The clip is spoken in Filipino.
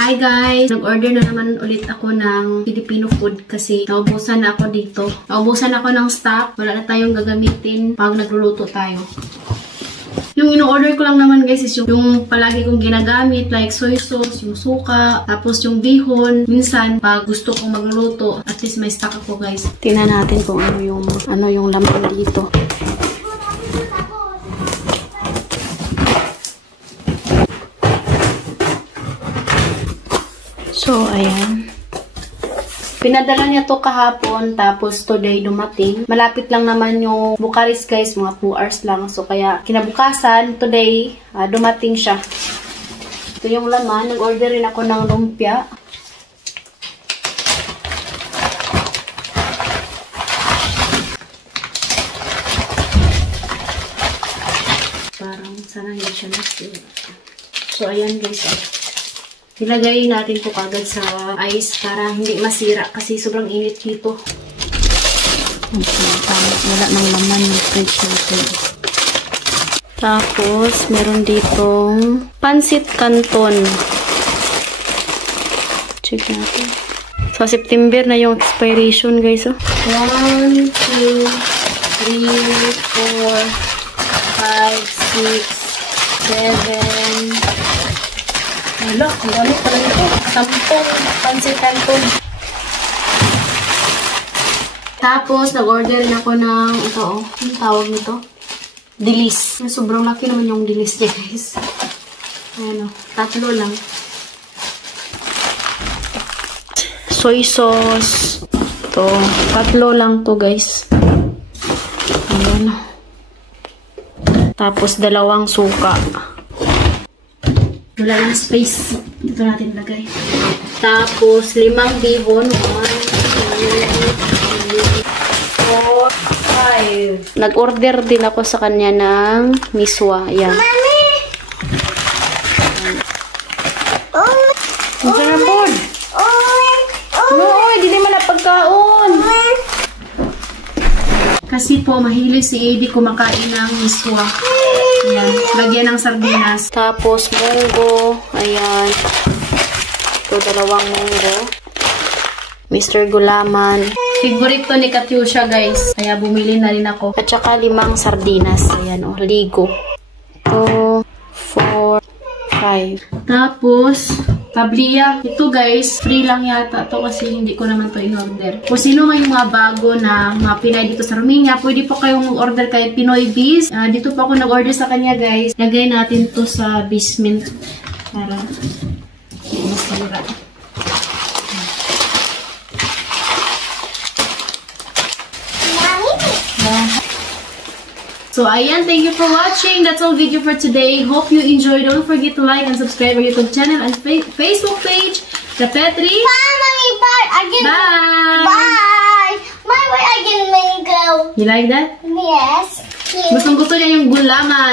Hi guys! Nag-order na naman ulit ako ng Filipino food kasi naubusan na ako dito. Naubusan ako ng stock. Wala na tayong gagamitin pag nagluluto tayo. Yung ino-order ko lang naman guys is yung palagi kong ginagamit like soy sauce, yung suka, tapos yung bihon. Minsan pag gusto kong magluluto, at least may stock ako guys. Tingnan natin kung ano yung laman dito. So, ayan. Pinadala niya to kahapon, tapos today dumating. Malapit lang naman yung Bucharest guys, mga 2 hours lang. So, kaya kinabukasan, today, dumating siya. Ito yung laman. Nag-order rin ako ng lumpia. Parang sana hindi siya nasira. So, ayan guys. Ilagay natin po kagad sa ice para hindi masira kasi sobrang init dito. Wala nang laman ng fridge natin. Tapos, meron ditong pansit canton. Check natin. Sa September na yung expiration guys. 1, 2, 3, 4, 5, 6, 7... Wala, ang dami pala ito. 10 pansit canton. Tapos, nag-order rin ako ng ito, yung tawag nito. Dilis. Sobrang laki naman yung dilis niya, guys. Ayan o, 3 lang. Soy sauce. Ito, 3 lang to guys. Ayan o. Tapos, 2 suka. Wala na space. Dito natin lagay. Tapos, 5 bihon. 1, 2, 3, 4, 5. Nag-order din ako sa kanya ng miswa. Ayan. Mami! Ang sarap po. No, hindi naman na pagkaon. Kasi po, mahilig si Eddie kumakain ng miswa. Ayan. Lagyan ng sardinas. Tapos, munggo. Ayan. Ito, 2 munggo. Mr. Gulaman. Favorite to ni Katyusha, guys. Kaya bumili na rin ako. At saka 5 sardinas. Ayan, oh. Ligo. 2, 4, 5. Tapos, tabliya. Ito guys, free lang yata to kasi hindi ko naman to in-order. Kung sino may mga bago na mga Pinay dito sa Romania, pwede po kayong mag-order kay Pinoy Biz. Dito po ako nag-order sa kanya guys. Lagay natin to sa basement para masira. So, ayan. Thank you for watching. That's all video for today. Hope you enjoyed. Don't forget to like and subscribe our YouTube channel and Facebook page, The Petri. Bye, Mommy. Bye. Bye. Bye. Bye. I get mango. You like that? Yes. Gustong-gusto niya yung gulaman.